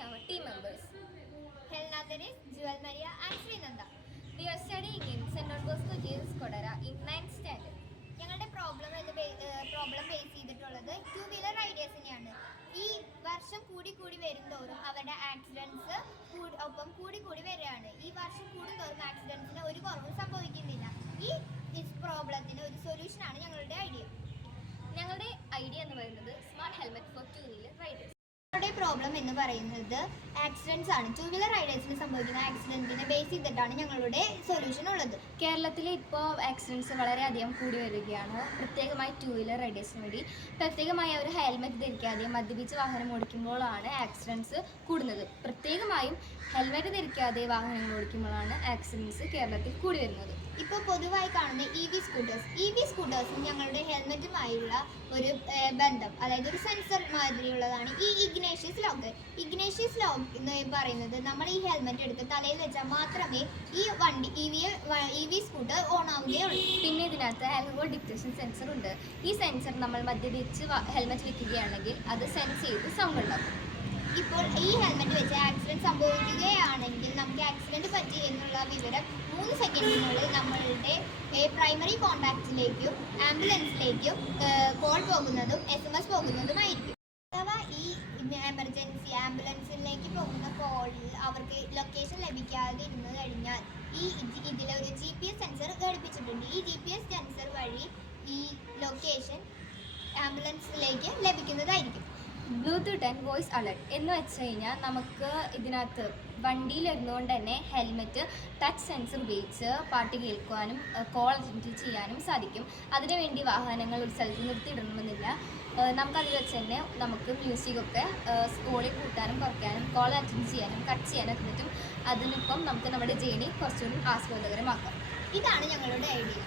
introducing our team members. Helena Teres, Jewel Maria and Srinanda. We are studying in St. Don Bosco JS Kodara in 9th standard. ഞങ്ങളുടെ problem base ചെയ്തിട്ടുള്ളത് two wheeler റൈഡേഴ്സിനെയാണ്. ഈ വർഷം കൂടി വരും തോറും അവരുടെ accidents ഒപ്പം കൂടി വരികയാണ്. ഈ വർഷം കൂടുന്തോറും ആക്സിഡൻസിന് ഒരു കുറവും സംഭവിക്കുന്നില്ല. ഈ പ്രോബ്ലത്തിന് ഒരു സൊല്യൂഷനാണ് ഞങ്ങളുടെ ഐഡിയ. ഞങ്ങളുടെ ഐഡിയ എന്ന് പറയുന്നത് smart helmet for two wheeler riders. ഞങ്ങളുടെ പ്രോബ്ലം എന്ന് പറയുന്നത് ആക്സിഡൻസ് ആണ്. ടു വീലർ റൈഡേഴ്സിന് സംഭവിക്കുന്ന ആക്സിഡൻറ്റിനെ ബേസ് ചെയ്തിട്ടാണ് ഞങ്ങളുടെ സൊല്യൂഷൻ ഉള്ളത്. കേരളത്തിൽ ഇപ്പോൾ ആക്സിഡൻറ്റ്സ് വളരെയധികം കൂടി വരികയാണ്. പ്രത്യേകമായി ടു വീലർ റൈഡേഴ്സിന് വേണ്ടി പ്രത്യേകമായി അവർ ഹെൽമെറ്റ് ധരിക്കാതെ മദ്യപിച്ച് വാഹനം ഓടിക്കുമ്പോഴാണ് ആക്സിഡൻറ്റ്സ് കൂടുന്നത്. പ്രത്യേകമായും ഹെൽമെറ്റ് ധരിക്കാതെ വാഹനങ്ങൾ ഓടിക്കുമ്പോഴാണ് ആക്സിഡൻറ്റ്സ് കേരളത്തിൽ കൂടി വരുന്നത്. ഇപ്പോൾ പൊതുവായി കാണുന്ന ഇ വി സ്കൂട്ടേഴ്സും ഞങ്ങളുടെ ഹെൽമെറ്റുമായുള്ള ഒരു ബന്ധം, അതായത് ഒരു സെൻസർ മാതിരിയുള്ളതാണ് ഈ ഇഗ്നേഷ്യസ് ലോക്ക് എന്ന് പറയുന്നത്. നമ്മൾ ഈ ഹെൽമെറ്റ് എടുത്ത് തലയിൽ വെച്ചാൽ മാത്രമേ ഈ വണ്ടി ഇ വി സ്കൂട്ടർ ഓൺ ആവുകയുള്ളൂ. പിന്നെ ഇതിനകത്ത് ആൽക്കഹോൾ ഡിറ്റക്ഷൻ സെൻസർ ഉണ്ട്. ഈ സെൻസർ നമ്മൾ മദ്യപിച്ച് ഹെൽമെറ്റ് വെക്കുകയാണെങ്കിൽ അത് സെൻസ് ചെയ്ത് സൗണ്ട് ഉണ്ടാക്കും. ഇപ്പോൾ ഈ ഹെൽമെറ്റ് വെച്ച് ആക്സിഡൻറ്റ് സംഭവിക്കുകയാണെങ്കിൽ നമുക്ക് ആക്സിഡൻറ്റ് പറ്റി എന്നുള്ള വിവരം 3 സെക്കൻഡിനുള്ളിൽ നമ്മളുടെ പ്രൈമറി കോൺടാക്റ്റിലേക്കും ആംബുലൻസിലേക്കും കോൾ പോകുന്നതും SMS പോകുന്നതുമായിരിക്കും. അഥവാ ഈ എമർജൻസി ആംബുലൻസിലേക്ക് പോകുന്ന കോളിൽ അവർക്ക് ലൊക്കേഷൻ ലഭിക്കാതെ ഇരുന്ന് കഴിഞ്ഞാൽ ഇതിലൊരു GPS സെൻസർ ഘടിപ്പിച്ചിട്ടുണ്ട്. ഈ GPS സെൻസർ വഴി ഈ ലൊക്കേഷൻ ആംബുലൻസിലേക്ക് ലഭിക്കുന്നതായിരിക്കും. ബ്ലൂടൂത്ത് ആൻഡ് വോയിസ് അലർട്ട് എന്ന് വെച്ച് കഴിഞ്ഞാൽ നമുക്ക് ഇതിനകത്ത് വണ്ടിയിലിരുന്നുകൊണ്ട് തന്നെ ഹെൽമെറ്റ് ടച്ച് സെൻസർ ഉപയോഗിച്ച് പാട്ട് കേൾക്കുവാനും കോൾ അറ്റൻഡ് ചെയ്യാനും സാധിക്കും. അതിനുവേണ്ടി വാഹനങ്ങൾ ഒരു സ്ഥലത്ത് നിർത്തിയിടണമെന്നില്ല. നമുക്കതിൽ വെച്ച് തന്നെ നമുക്ക് മ്യൂസിക്കൊക്കെ സ്കോളിൽ കൂട്ടാനും കുറയ്ക്കാനും കോൾ അറ്റൻഡ് ചെയ്യാനും കട്ട് ചെയ്യാനൊക്കെ പറ്റും. അതിനൊപ്പം നമുക്ക് നമ്മുടെ ജേണി കുറച്ചുകൂടി ആസ്വാദകരമാക്കാം. ഇതാണ് ഞങ്ങളുടെ ഐഡിയ.